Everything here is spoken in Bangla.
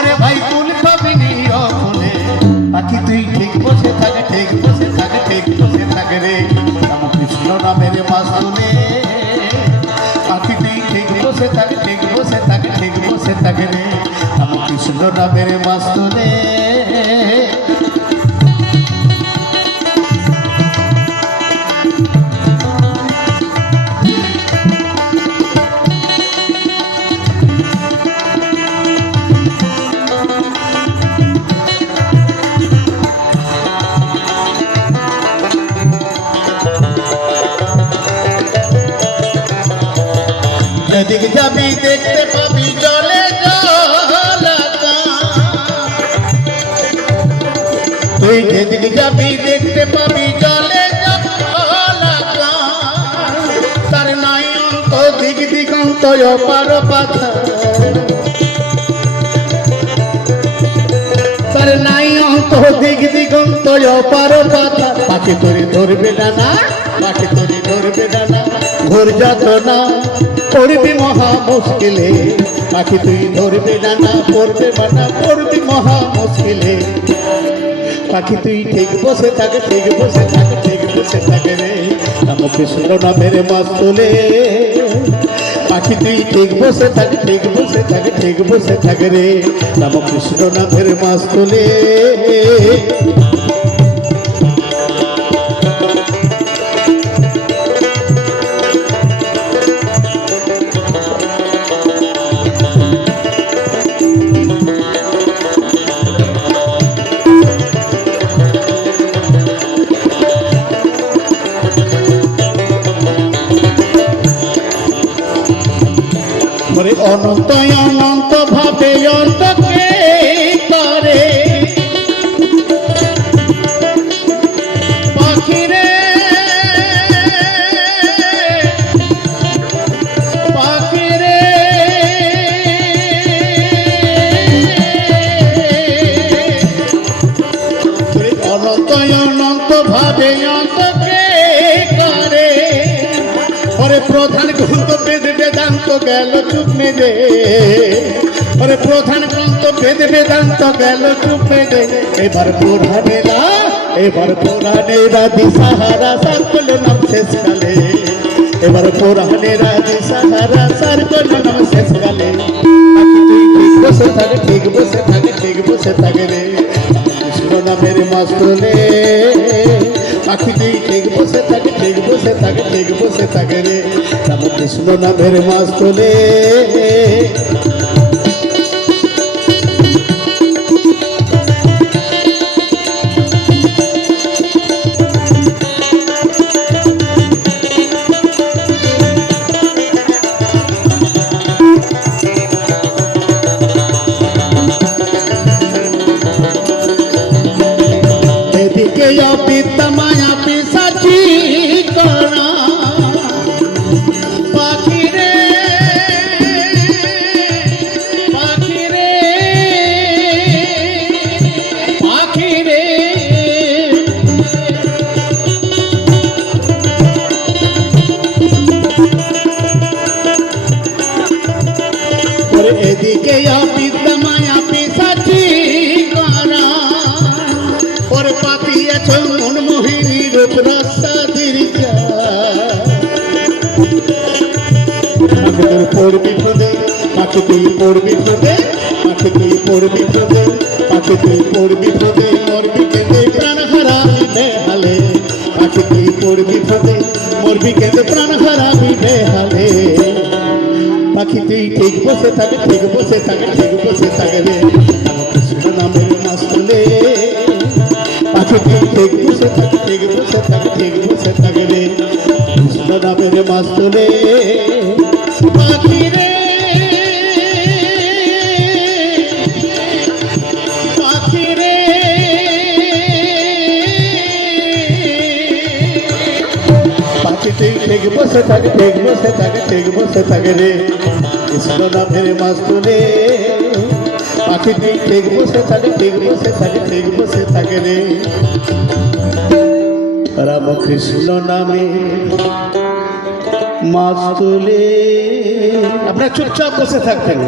ওরে ভাই কুল পাবি নিয়মনে পাখি তুই ঠিক বসে থাকে ঠিক বসে থাকে ঠিক বসে থাকে রে রামকৃষ্ণ নামের মাসুলে পাখি তুই ঠিক বসে থাকে ঠিক বসে থাকে ঠিক বসে থাকে রে রামকৃষ্ণ নামের মাসুলে যেদিকে যাবি দেখতে পাবি জলে জলাকা তুই যেদিকে যাবি দেখতে পাবি জলে জলাকা তার নাই অন্ত দিক দিগন্ত অপার পাথর তার নাই অন্ত দিক দিগন্ত অপার পাথর পাখি তোরে ধরবে না পাখি তোরে ধরবে না ঘোর যত না পড়বি মহা মুশকিলে পাখি তুই ধরবে না পড়বে বানা পড়বি মহা মুশকিলে পাখি তুই ঠিক বসে থাকে ঠিক বসে থাকে ঠিক বসে থাকে রে রামকৃষ্ণ নামের মাসুলে পাখি তুই ঠিক বসে থাকে ঠিক বসে থাকে ঠিক বসে থাকে রে রামকৃষ্ণ নামের মাসুলে অনন্ত অনন্ত ভাবে অন্তকে করে পাখিরে পাখিরে অনন্ত অনন্ত ভাবে অন্তকে করে ওরে প্রধান গ্রন্থ বেদ বেদান্ত গেল চুপ মেরে ওরে প্রধান গ্রন্থ বেদ বেদান্ত গেল চুপ মেরে এবার পুরাণেরা দিশাহারা সার করল নাম শেষকালে এবার পুরাণেরা দিশাহারা সার করল নাম শেষকালে ঠিক বসে থাকে ঠিক বসে থাকে ঠিক বসে থাকে রে কৃষ্ণ নামের মাসুলে পাখি তুই ঠিক বসে থাকে ঠিক বসে থাকে ঠিক বসে থাকে রে রামকৃষ্ণ নামের মাসুলে এদিকে অপিতা মায়া পিসাচি করা পাখিরে পাখিরে পাখিরে এদিকে অপিতা মায়া পিসাচি করা ওরে পাপিয়াছ মনমোহিনী রূপ রাস্তা দিরিকা পড়বি ফোদে পাখি তুই পড়বি ফোদে পাখি তুই পড়বি ফোদে পাখি তুই পড়বি ফোদে মরবি কেঁদে প্রাণ হারাবি বেহালে পাখি তুই পড়বি ফোদে মরবি কেঁদে প্রাণ হারাবি বেহালে পাখি তুই ঠিক বসে থাকে ঠিক বসে থাকে ঠিক বসে থাকে রে রামকৃষ্ণ নামের মাসুলে পাখি তুই ঠিক বসে থাকে ঠিক বসে থাকে ঠিক বসে থাকে রে কৃষ্ণ নামের মাসুলে পাখি রে পাখি রে পাখি তুই ঠিক বসে থাকে ঠিক বসে থাকে ঠিক বসে থাকে রে কৃষ্ণ নামের মাসুলে পাখি তুই ঠিক বসে থাকে ঠিক বসে থাকে ঠিক বসে থাকে রে রামকৃষ্ণ নামে মাসুলে। আপনারা চুপচাপ বসে থাকবেন।